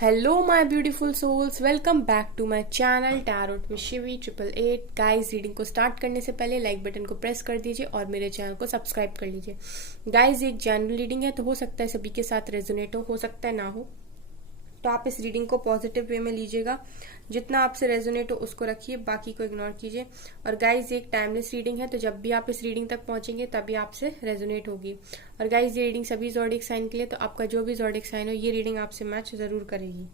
Hello my beautiful souls, welcome back to my channel tarot with Shivi 888। Guys, reading को start करने से पहले like button को press कर दीजिए और मेरे चैनल को सब्सक्राइब कर लीजिए। गाइस, एक जनरल रीडिंग है तो हो सकता है सभी के साथ रेजोनेट हो सकता है ना हो, तो आप इस रीडिंग को पॉजिटिव वे में लीजिएगा। जितना आपसे रेजोनेट हो उसको रखिए, बाकी को इग्नोर कीजिए। और गाइज, ये एक टाइमलेस रीडिंग है, तो जब भी आप इस रीडिंग तक पहुंचेंगे तभी आपसे रेजोनेट होगी। और गाइज, ये रीडिंग सभी ज़ोडिक साइन के लिए, तो आपका जो भी ज़ोडिक साइन हो ये रीडिंग आपसे मैच जरूर करेगी।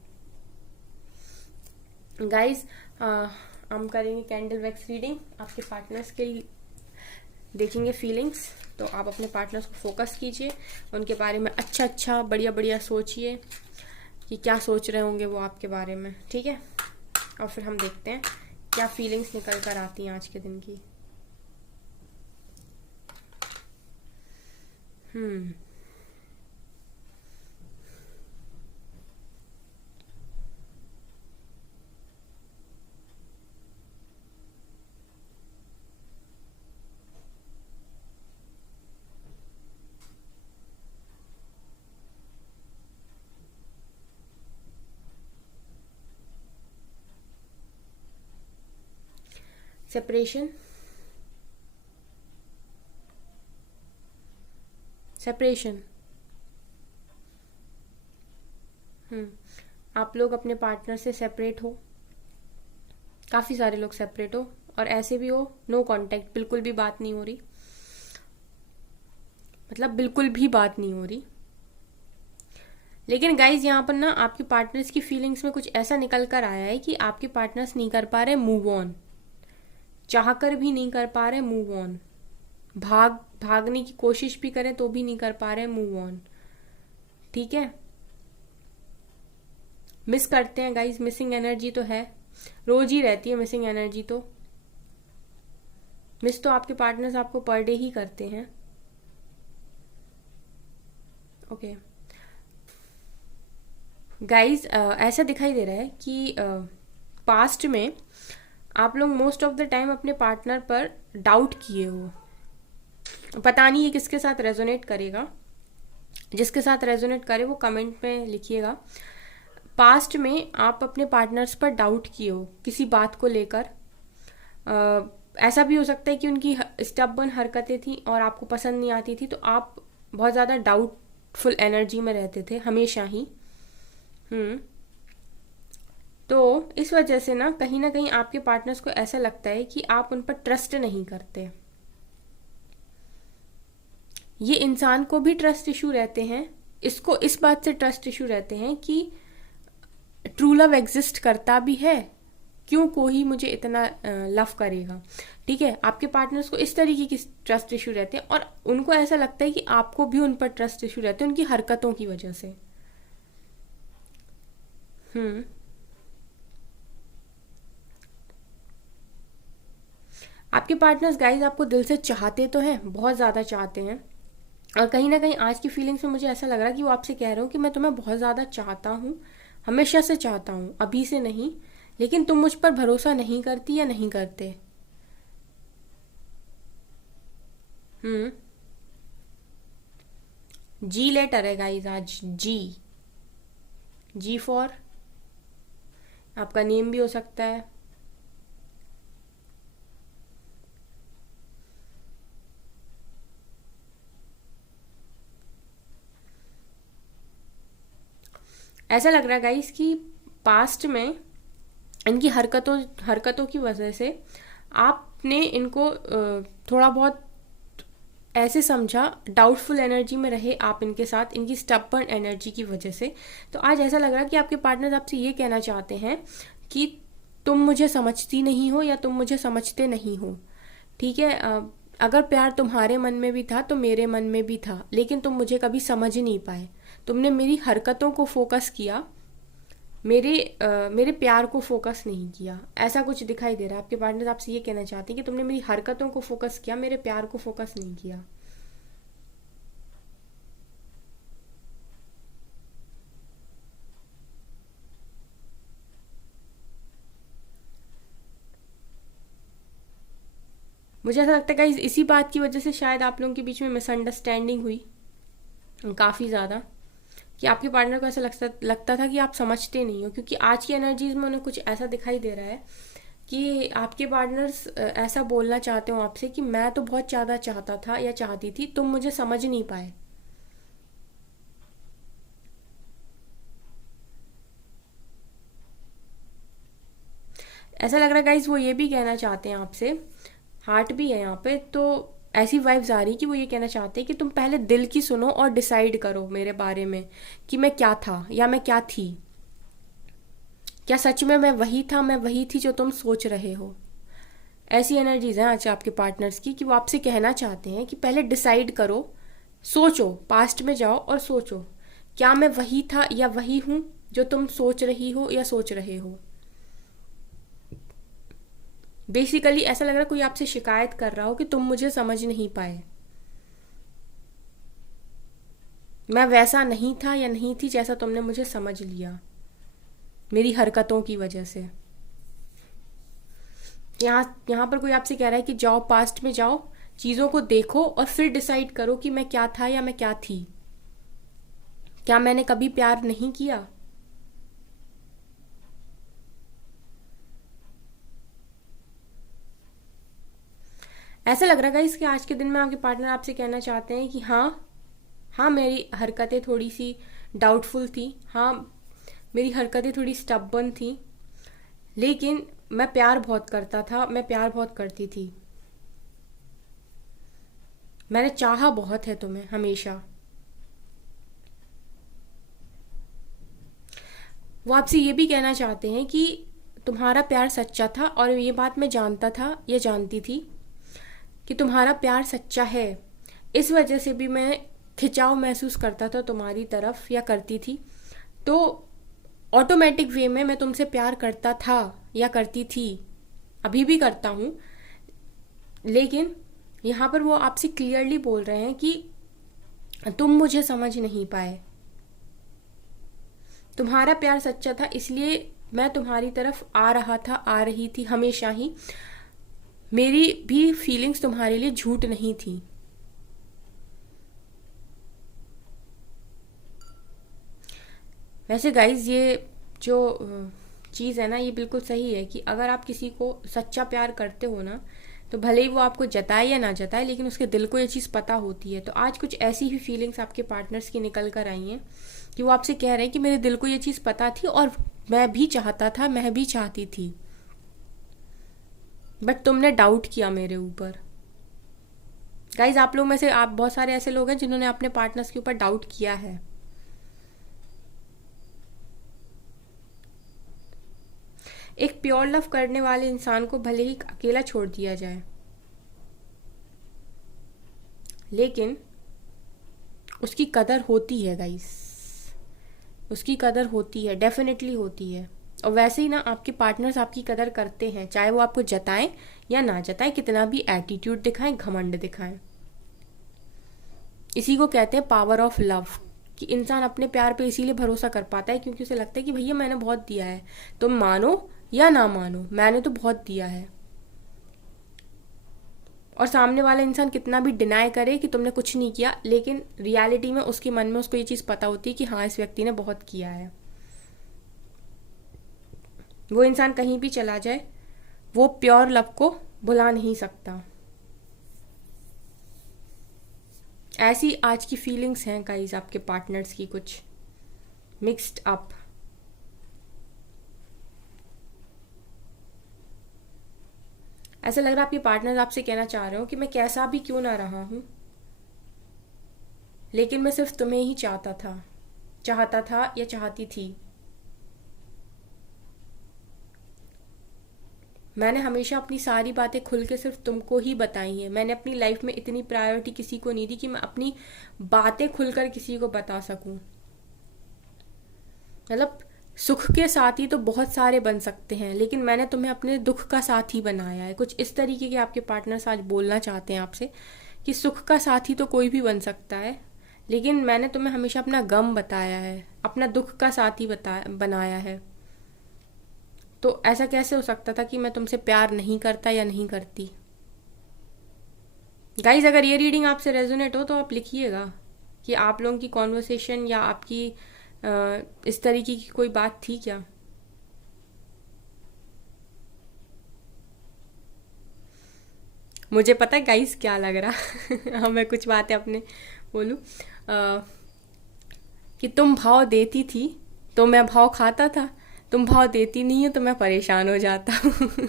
गाइज, हम करेंगे कैंडल वैक्स रीडिंग आपके पार्टनर्स के लिए, देखेंगे फीलिंग्स। तो आप अपने पार्टनर्स को फोकस कीजिए, उनके बारे में अच्छा अच्छा बढ़िया बढ़िया सोचिए कि क्या सोच रहे होंगे वो आपके बारे में, ठीक है। और फिर हम देखते हैं क्या फीलिंग्स निकल कर आती हैं आज के दिन की। Separation, separation. आप लोग अपने पार्टनर से सेपरेट हो, काफी सारे लोग सेपरेट हो, और ऐसे भी हो नो कांटेक्ट, बिल्कुल भी बात नहीं हो रही, मतलब बिल्कुल भी बात नहीं हो रही। लेकिन गाइज, यहाँ पर ना आपके पार्टनर्स की फीलिंग्स में कुछ ऐसा निकल कर आया है कि आपके पार्टनर्स नहीं कर पा रहे मूव ऑन, चाहकर भी नहीं कर पा रहे मूव ऑन, भागने की कोशिश भी करें तो भी नहीं कर पा रहे मूव ऑन, ठीक है। मिस करते हैं गाइज, मिसिंग एनर्जी तो है, रोज ही रहती है मिसिंग एनर्जी। तो मिस तो आपके पार्टनर्स आपको पर डे ही करते हैं, ओके। गाइज, ऐसा दिखाई दे रहा है कि पास्ट में आप लोग मोस्ट ऑफ द टाइम अपने पार्टनर पर डाउट किए हो। पता नहीं ये किसके साथ रेजोनेट करेगा, जिसके साथ रेजोनेट करे वो कमेंट में लिखिएगा। पास्ट में आप अपने पार्टनर्स पर डाउट किए हो किसी बात को लेकर। ऐसा भी हो सकता है कि उनकी स्टबर्न हरकतें थी और आपको पसंद नहीं आती थी, तो आप बहुत ज़्यादा डाउटफुल एनर्जी में रहते थे हमेशा ही। तो इस वजह से ना कहीं आपके पार्टनर्स को ऐसा लगता है कि आप उन पर ट्रस्ट नहीं करते। ये इंसान को भी ट्रस्ट इशू रहते हैं, इसको इस बात से ट्रस्ट इशू रहते हैं कि ट्रू लव एग्जिस्ट करता भी है, क्यों कोई मुझे इतना लव करेगा, ठीक है। आपके पार्टनर्स को इस तरीके की ट्रस्ट इशू रहते हैं, और उनको ऐसा लगता है कि आपको भी उन पर ट्रस्ट इशू रहते हैं उनकी हरकतों की वजह से। आपके पार्टनर्स गाइज आपको दिल से चाहते तो हैं, बहुत ज़्यादा चाहते हैं, और कहीं ना कहीं आज की फीलिंग्स में मुझे ऐसा लग रहा है कि वो आपसे कह रहे हो कि मैं तुम्हें बहुत ज़्यादा चाहता हूँ, हमेशा से चाहता हूँ, अभी से नहीं, लेकिन तुम मुझ पर भरोसा नहीं करती या नहीं करते। जी लेटर है गाइज आज, जी। जी फॉर आपका नेम भी हो सकता है। ऐसा लग रहा है गाइस कि पास्ट में इनकी हरकतों की वजह से आपने इनको थोड़ा बहुत ऐसे समझा, डाउटफुल एनर्जी में रहे आप इनके साथ, इनकी स्टबर्न एनर्जी की वजह से। तो आज ऐसा लग रहा है कि आपके पार्टनर आपसे ये कहना चाहते हैं कि तुम मुझे समझती नहीं हो या तुम मुझे समझते नहीं हो, ठीक है। अगर प्यार तुम्हारे मन में भी था तो मेरे मन में भी था, लेकिन तुम मुझे कभी समझ नहीं पाए, तुमने मेरी हरकतों को फोकस किया, मेरे प्यार को फोकस नहीं किया। ऐसा कुछ दिखाई दे रहा है, आपके पार्टनर आपसे ये कहना चाहते हैं कि तुमने मेरी हरकतों को फोकस किया, मेरे प्यार को फोकस नहीं किया। मुझे ऐसा लगता है गाइस, इसी बात की वजह से शायद आप लोगों के बीच में मिसअंडरस्टैंडिंग हुई काफ़ी ज़्यादा, कि आपके पार्टनर को ऐसा लगता लगता था कि आप समझते नहीं हो, क्योंकि आज की एनर्जीज में उन्हें कुछ ऐसा दिखाई दे रहा है कि आपके पार्टनर्स ऐसा बोलना चाहते हो आपसे कि मैं तो बहुत ज़्यादा चाहता था या चाहती थी, तुम मुझे समझ नहीं पाए। ऐसा लग रहा है गाइज वो ये भी कहना चाहते हैं आपसे, हार्ट भी है यहाँ पे, तो ऐसी वाइब्स आ रही कि वो ये कहना चाहते हैं कि तुम पहले दिल की सुनो और डिसाइड करो मेरे बारे में कि मैं क्या था या मैं क्या थी। क्या सच में मैं वही था, मैं वही थी जो तुम सोच रहे हो। ऐसी एनर्जीज हैं आज आपके पार्टनर्स की कि वो आपसे कहना चाहते हैं कि पहले डिसाइड करो, सोचो, पास्ट में जाओ और सोचो, क्या मैं वही था या वही हूं जो तुम सोच रही हो या सोच रहे हो। बेसिकली ऐसा लग रहा है कोई आपसे शिकायत कर रहा हो कि तुम मुझे समझ नहीं पाए, मैं वैसा नहीं था या नहीं थी जैसा तुमने मुझे समझ लिया मेरी हरकतों की वजह से। यहाँ पर कोई आपसे कह रहा है कि जाओ, पास्ट में जाओ, चीज़ों को देखो और फिर डिसाइड करो कि मैं क्या था या मैं क्या थी। क्या मैंने कभी प्यार नहीं किया? ऐसा लग रहा है कि आज के दिन में आपके पार्टनर आपसे कहना चाहते हैं कि हाँ, हाँ मेरी हरकतें थोड़ी सी डाउटफुल थी, हाँ मेरी हरकतें थोड़ी स्टबर्न थी, लेकिन मैं प्यार बहुत करता था, मैं प्यार बहुत करती थी, मैंने चाहा बहुत है तुम्हें हमेशा। वो आपसे ये भी कहना चाहते हैं कि तुम्हारा प्यार सच्चा था और ये बात मैं जानता था या जानती थी कि तुम्हारा प्यार सच्चा है, इस वजह से भी मैं खिंचाव महसूस करता था तुम्हारी तरफ या करती थी, तो ऑटोमेटिक वे में मैं तुमसे प्यार करता था या करती थी, अभी भी करता हूँ। लेकिन यहाँ पर वो आपसे क्लियरली बोल रहे हैं कि तुम मुझे समझ नहीं पाए, तुम्हारा प्यार सच्चा था इसलिए मैं तुम्हारी तरफ आ रहा था, आ रही थी हमेशा ही, मेरी भी फीलिंग्स तुम्हारे लिए झूठ नहीं थी। वैसे गाइज ये जो चीज़ है ना, ये बिल्कुल सही है कि अगर आप किसी को सच्चा प्यार करते हो ना, तो भले ही वो आपको जताए या ना जताए, लेकिन उसके दिल को ये चीज़ पता होती है। तो आज कुछ ऐसी ही फीलिंग्स आपके पार्टनर्स की निकल कर आई हैं कि वो आपसे कह रहे हैं कि मेरे दिल को ये चीज़ पता थी और मैं भी चाहता था, मैं भी चाहती थी, बट तुमने डाउट किया मेरे ऊपर। गाइज आप लोग में से आप बहुत सारे ऐसे लोग हैं जिन्होंने अपने पार्टनर्स के ऊपर डाउट किया है। एक प्योर लव करने वाले इंसान को भले ही अकेला छोड़ दिया जाए, लेकिन उसकी कदर होती है गाइस, उसकी कदर होती है, डेफिनेटली होती है। और वैसे ही ना आपके पार्टनर्स आपकी कदर करते हैं, चाहे वो आपको जताएं या ना जताएं, कितना भी एटीट्यूड दिखाएं, घमंड दिखाएं। इसी को कहते हैं पावर ऑफ लव, कि इंसान अपने प्यार पे इसीलिए भरोसा कर पाता है क्योंकि उसे लगता है कि भैया मैंने बहुत दिया है, तुम मानो या ना मानो, मैंने तो बहुत दिया है। और सामने वाला इंसान कितना भी डिनाई करे कि तुमने कुछ नहीं किया, लेकिन रियलिटी में उसके मन में उसको ये चीज़ पता होती है कि हाँ इस व्यक्ति ने बहुत किया है। वो इंसान कहीं भी चला जाए, वो प्योर लव को भुला नहीं सकता। ऐसी आज की फीलिंग्स हैं गाइस आपके पार्टनर्स की, कुछ मिक्स्ड अप। ऐसा लग रहा है आपके पार्टनर आपसे कहना चाह रहे हो कि मैं कैसा भी क्यों ना रहा हूं, लेकिन मैं सिर्फ तुम्हें ही चाहता था, चाहता था या चाहती थी। मैंने हमेशा अपनी सारी बातें खुल के सिर्फ तुमको ही बताई हैं, मैंने अपनी लाइफ में इतनी प्रायोरिटी किसी को नहीं दी कि मैं अपनी बातें खुलकर किसी को बता सकूं। मतलब सुख के साथी तो बहुत सारे बन सकते हैं, लेकिन मैंने तुम्हें अपने दुख का साथी बनाया है। कुछ इस तरीके के आपके पार्टनर्स आज बोलना चाहते हैं आपसे कि सुख का साथी तो कोई भी बन सकता है, लेकिन मैंने तुम्हें हमेशा अपना गम बताया है, अपना दुख का साथी बनाया है। तो ऐसा कैसे हो सकता था कि मैं तुमसे प्यार नहीं करता या नहीं करती। गाइज अगर ये रीडिंग आपसे रेजोनेट हो तो आप लिखिएगा कि आप लोगों की कॉन्वर्सेशन या आपकी इस तरीके की कोई बात थी क्या? मुझे पता है गाइस क्या लग रहा हाँ, मैं कुछ बातें अपने बोलूँ। अ, कि तुम भाव देती थी तो मैं भाव खाता था, तुम भाव देती नहीं हो तो मैं परेशान हो जाता हूँ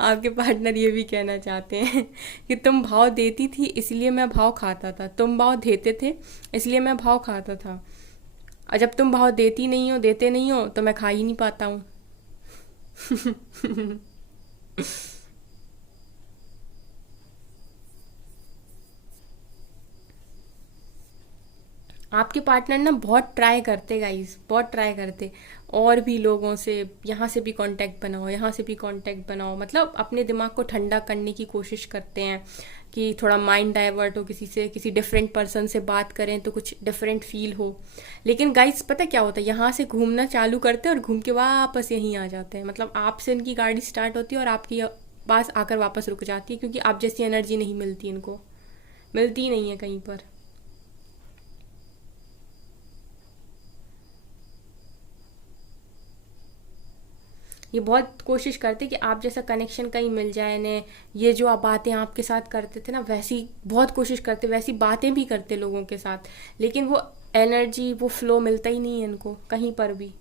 आपके पार्टनर ये भी कहना चाहते हैं कि तुम भाव देती थी इसलिए मैं भाव खाता था, तुम भाव देते थे इसलिए मैं भाव खाता था, और जब तुम भाव देती नहीं हो, देते नहीं हो, तो मैं खा ही नहीं पाता हूँ। आपके पार्टनर ना बहुत ट्राई करते गाइस, बहुत ट्राई करते, और भी लोगों से, यहाँ से भी कांटेक्ट बनाओ, यहाँ से भी कांटेक्ट बनाओ, मतलब अपने दिमाग को ठंडा करने की कोशिश करते हैं कि थोड़ा माइंड डाइवर्ट हो, किसी से, किसी डिफरेंट पर्सन से बात करें तो कुछ डिफरेंट फील हो। लेकिन गाइस पता क्या होता है, यहाँ से घूमना चालू करते हैं और घूम के वापस यहीं आ जाते हैं, मतलब आपसे इनकी गाड़ी स्टार्ट होती है और आपकी पास आकर वापस रुक जाती है, क्योंकि आप जैसी एनर्जी नहीं मिलती इनको, मिलती ही नहीं है कहीं पर। ये बहुत कोशिश करते कि आप जैसा कनेक्शन कहीं मिल जाए ने, ये जो आप बातें आपके साथ करते थे ना, वैसी बहुत कोशिश करते, वैसी बातें भी करते लोगों के साथ, लेकिन वो एनर्जी, वो फ्लो मिलता ही नहीं है इनको कहीं पर भी।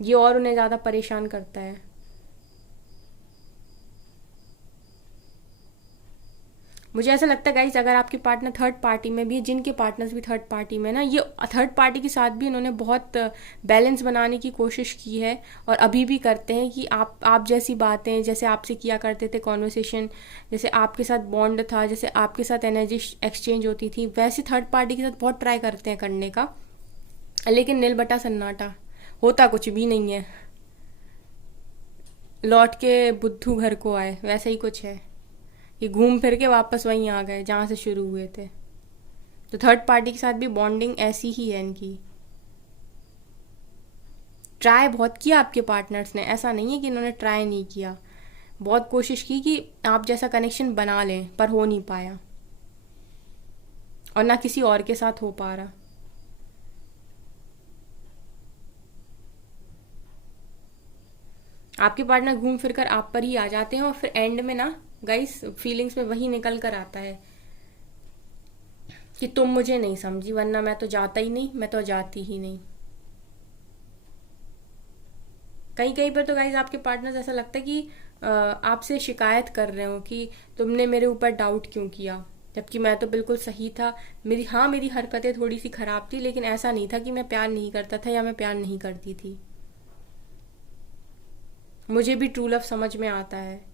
ये और उन्हें ज़्यादा परेशान करता है। मुझे ऐसा लगता है गाइस, अगर आपके पार्टनर थर्ड पार्टी में भी है, जिनके पार्टनर्स भी थर्ड पार्टी में ना, ये थर्ड पार्टी के साथ भी इन्होंने बहुत बैलेंस बनाने की कोशिश की है, और अभी भी करते हैं कि आप जैसी बातें जैसे आपसे किया करते थे, कॉन्वर्सेशन जैसे आपके साथ बॉन्ड था, जैसे आपके साथ एनर्जी एक्सचेंज होती थी, वैसे थर्ड पार्टी के साथ बहुत ट्राई करते हैं करने का, लेकिन नील बटा सन्नाटा, होता कुछ भी नहीं है। लौट के बुद्धू घर को आए, वैसा ही कुछ है, ये घूम फिर के वापस वहीं आ गए जहाँ से शुरू हुए थे। तो थर्ड पार्टी के साथ भी बॉन्डिंग ऐसी ही है इनकी। ट्राई बहुत किया आपके पार्टनर्स ने, ऐसा नहीं है कि इन्होंने ट्राई नहीं किया, बहुत कोशिश की कि आप जैसा कनेक्शन बना लें, पर हो नहीं पाया, और ना किसी और के साथ हो पा रहा। आपके पार्टनर घूम फिर कर आप पर ही आ जाते हैं, और फिर एंड में ना गाइस, फीलिंग्स में वही निकल कर आता है कि तुम मुझे नहीं समझी, वरना मैं तो जाता ही नहीं, मैं तो जाती ही नहीं। कहीं कहीं पर तो गाइज आपके पार्टनर्स ऐसा लगता है कि आपसे शिकायत कर रहे हो कि तुमने मेरे ऊपर डाउट क्यों किया, जबकि मैं तो बिल्कुल सही था। मेरी, हाँ, मेरी हरकतें थोड़ी सी खराब थी, लेकिन ऐसा नहीं था कि मैं प्यार नहीं करता था या मैं प्यार नहीं करती थी। मुझे भी ट्रू लव समझ में आता है।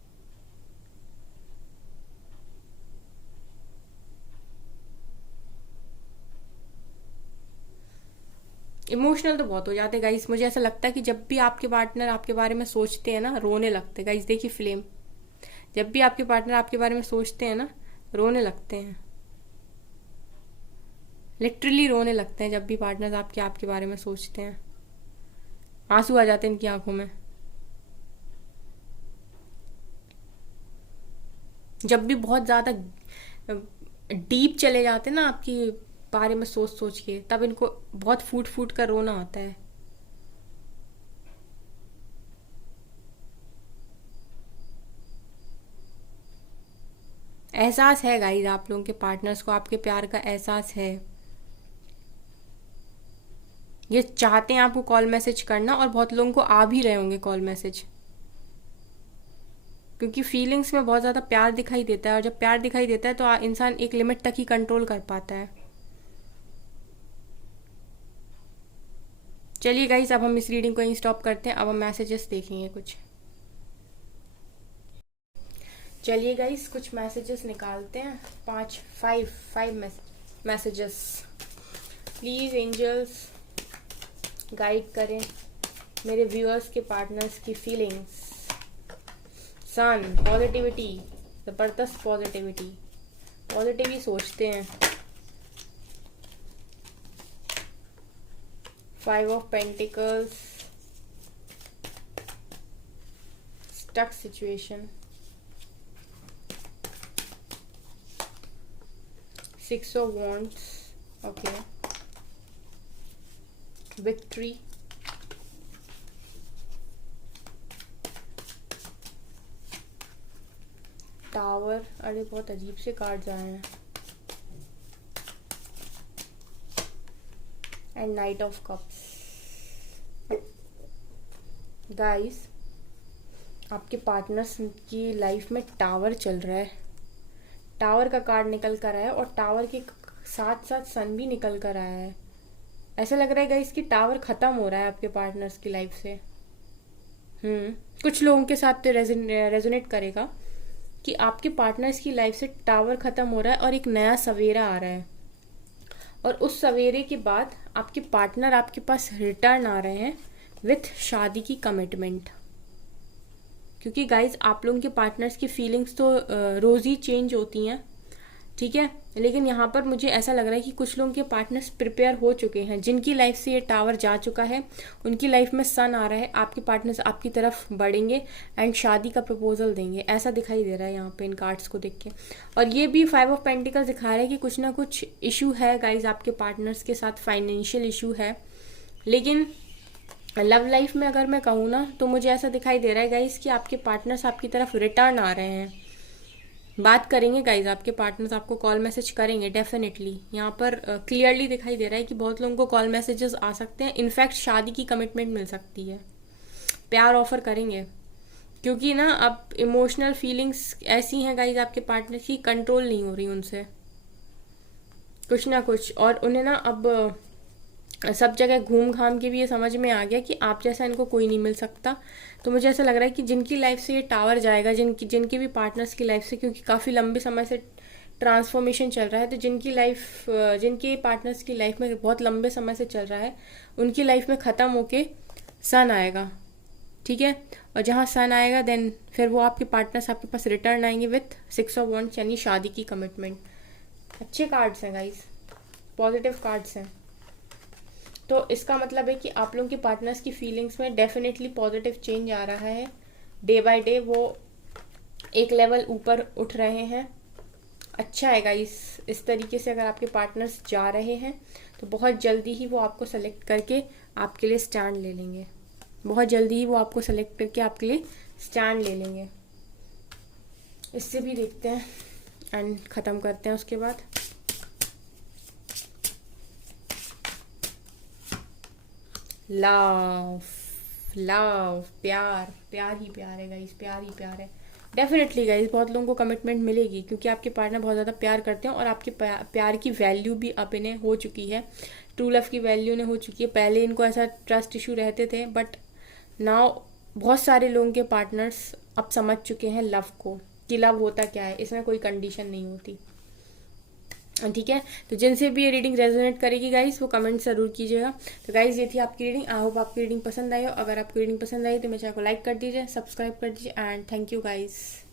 इमोशनल तो बहुत हो जाते गाइस, मुझे ऐसा लगता है कि जब भी आपके पार्टनर आपके बारे में सोचते हैं ना, रोने लगते हैं गाइस, देखिए फ्लेम, जब भी आपके पार्टनर आपके बारे में सोचते हैं ना, रोने लगते हैं, लिटरली रोने लगते हैं, जब भी पार्टनर्स आपके आपके बारे में सोचते हैं, आंसू आ जाते हैं इनकी आंखों में। जब भी बहुत ज़्यादा डीप चले जाते हैं ना आपके बारे में सोच सोच के, तब इनको बहुत फूट फूट कर रोना आता है। एहसास है गाइस, आप लोगों के पार्टनर्स को आपके प्यार का एहसास है। ये चाहते हैं आपको कॉल मैसेज करना, और बहुत लोगों को आ भी रहे होंगे कॉल मैसेज, क्योंकि फीलिंग्स में बहुत ज़्यादा प्यार दिखाई देता है, और जब प्यार दिखाई देता है तो इंसान एक लिमिट तक ही कंट्रोल कर पाता है। चलिए गाइस, अब हम इस रीडिंग को यहीं स्टॉप करते हैं, अब हम मैसेजेस देखेंगे कुछ। चलिए गाइस, कुछ मैसेजेस निकालते हैं, पाँच, five five messages. Please angels guide करें मेरे व्यूअर्स के पार्टनर्स की फीलिंग्स। सन, पॉजिटिविटी, ज़बरदस्त पॉजिटिविटी, पॉजिटिव ही सोचते हैं। Five of pentacles, stuck situation, six of wands, okay, victory, tower, अरे बहुत अजीब से कार्ड्स आए हैं, and knight of cups. Guys, आपके पार्टनर्स की लाइफ में टावर चल रहा है, टावर का कार्ड निकल कर आया है और टावर के साथ साथ सन भी निकल कर आया है। ऐसा लग रहा है गाइस कि टावर खत्म हो रहा है आपके पार्टनर्स की लाइफ से। कुछ लोगों के साथ तो रेजोनेट करेगा कि आपके पार्टनर्स की लाइफ से टावर खत्म हो रहा है और एक नया सवेरा आ रहा है, और उस सवेरे के बाद आपके पार्टनर आपके पास रिटर्न आ रहे हैं विथ शादी की कमिटमेंट। क्योंकि गाइज आप लोगों के पार्टनर्स की फीलिंग्स तो रोज ही चेंज होती हैं, ठीक है, लेकिन यहाँ पर मुझे ऐसा लग रहा है कि कुछ लोगों के पार्टनर्स प्रिपेयर हो चुके हैं, जिनकी लाइफ से ये टावर जा चुका है, उनकी लाइफ में सन आ रहा है, आपके पार्टनर्स आपकी तरफ बढ़ेंगे एंड शादी का प्रपोजल देंगे, ऐसा दिखाई दे रहा है यहाँ पे इन कार्ड्स को देख के। और ये भी 5 ऑफ पेंटिकल्स दिखा रहा है कि कुछ ना कुछ इशू है गाइज आपके पार्टनर्स के साथ, फाइनेंशियल इशू है। लेकिन लव लाइफ में अगर मैं कहूँ ना, तो मुझे ऐसा दिखाई दे रहा है गाइज कि आपके पार्टनर्स आपकी तरफ रिटर्न आ रहे हैं, बात करेंगे गाइज, आपके पार्टनर्स आपको कॉल मैसेज करेंगे डेफिनेटली। यहाँ पर क्लियरली दिखाई दे रहा है कि बहुत लोगों को कॉल मैसेजेस आ सकते हैं, इनफैक्ट शादी की कमिटमेंट मिल सकती है, प्यार ऑफर करेंगे, क्योंकि ना अब इमोशनल फीलिंग्स ऐसी हैं गाइज आपके पार्टनर की, कंट्रोल नहीं हो रही उनसे कुछ ना कुछ, और उन्हें ना अब सब जगह घूम घाम के भी ये समझ में आ गया कि आप जैसा इनको कोई नहीं मिल सकता। तो मुझे ऐसा लग रहा है कि जिनकी लाइफ से ये टावर जाएगा, जिनके भी पार्टनर्स की लाइफ से, क्योंकि काफ़ी लंबे समय से ट्रांसफॉर्मेशन चल रहा है, तो जिनके पार्टनर्स की लाइफ में बहुत लंबे समय से चल रहा है, उनकी लाइफ में ख़त्म होके सन आएगा, ठीक है, और जहाँ सन आएगा देन फिर वो आपके पार्टनर्स आपके पास रिटर्न आएंगे विथ 6 ऑफ वॉन्ड्स, यानी शादी की कमिटमेंट। अच्छे कार्ड्स हैं गाइज, पॉजिटिव कार्ड्स हैं। तो इसका मतलब है कि आप लोगों के पार्टनर्स की फीलिंग्स में डेफिनेटली पॉजिटिव चेंज आ रहा है, डे बाय डे वो एक लेवल ऊपर उठ रहे हैं। अच्छा है गाइस, इस तरीके से अगर आपके पार्टनर्स जा रहे हैं तो बहुत जल्दी ही वो आपको सेलेक्ट करके आपके लिए स्टैंड ले लेंगे, बहुत जल्दी ही वो आपको सेलेक्ट करके आपके लिए स्टैंड ले लेंगे। इससे भी देखते हैं एंड ख़त्म करते हैं उसके बाद। लव, लव, प्यार, प्यार ही प्यार है गाइस, प्यार ही प्यार है डेफिनेटली गाइस। बहुत लोगों को कमिटमेंट मिलेगी क्योंकि आपके पार्टनर बहुत ज़्यादा प्यार करते हैं और आपके प्यार की वैल्यू भी अब इन्हें हो चुकी है, ट्रू लव की वैल्यू इन्हें हो चुकी है। पहले इनको ऐसा ट्रस्ट इशू रहते थे, बट नाउ बहुत सारे लोगों के पार्टनर्स अब समझ चुके हैं लव को, कि लव होता क्या है, इसमें कोई कंडीशन नहीं होती, ठीक है। तो जिनसे भी ये रीडिंग रेजोनेट करेगी गाइस, वो कमेंट जरूर कीजिएगा। तो गाइस ये थी आपकी रीडिंग, आई होप आपकी रीडिंग पसंद आई हो। अगर आपको रीडिंग पसंद आई तो मेरे चैनल को लाइक कर दीजिए, सब्सक्राइब कर दीजिए, एंड थैंक यू गाइस।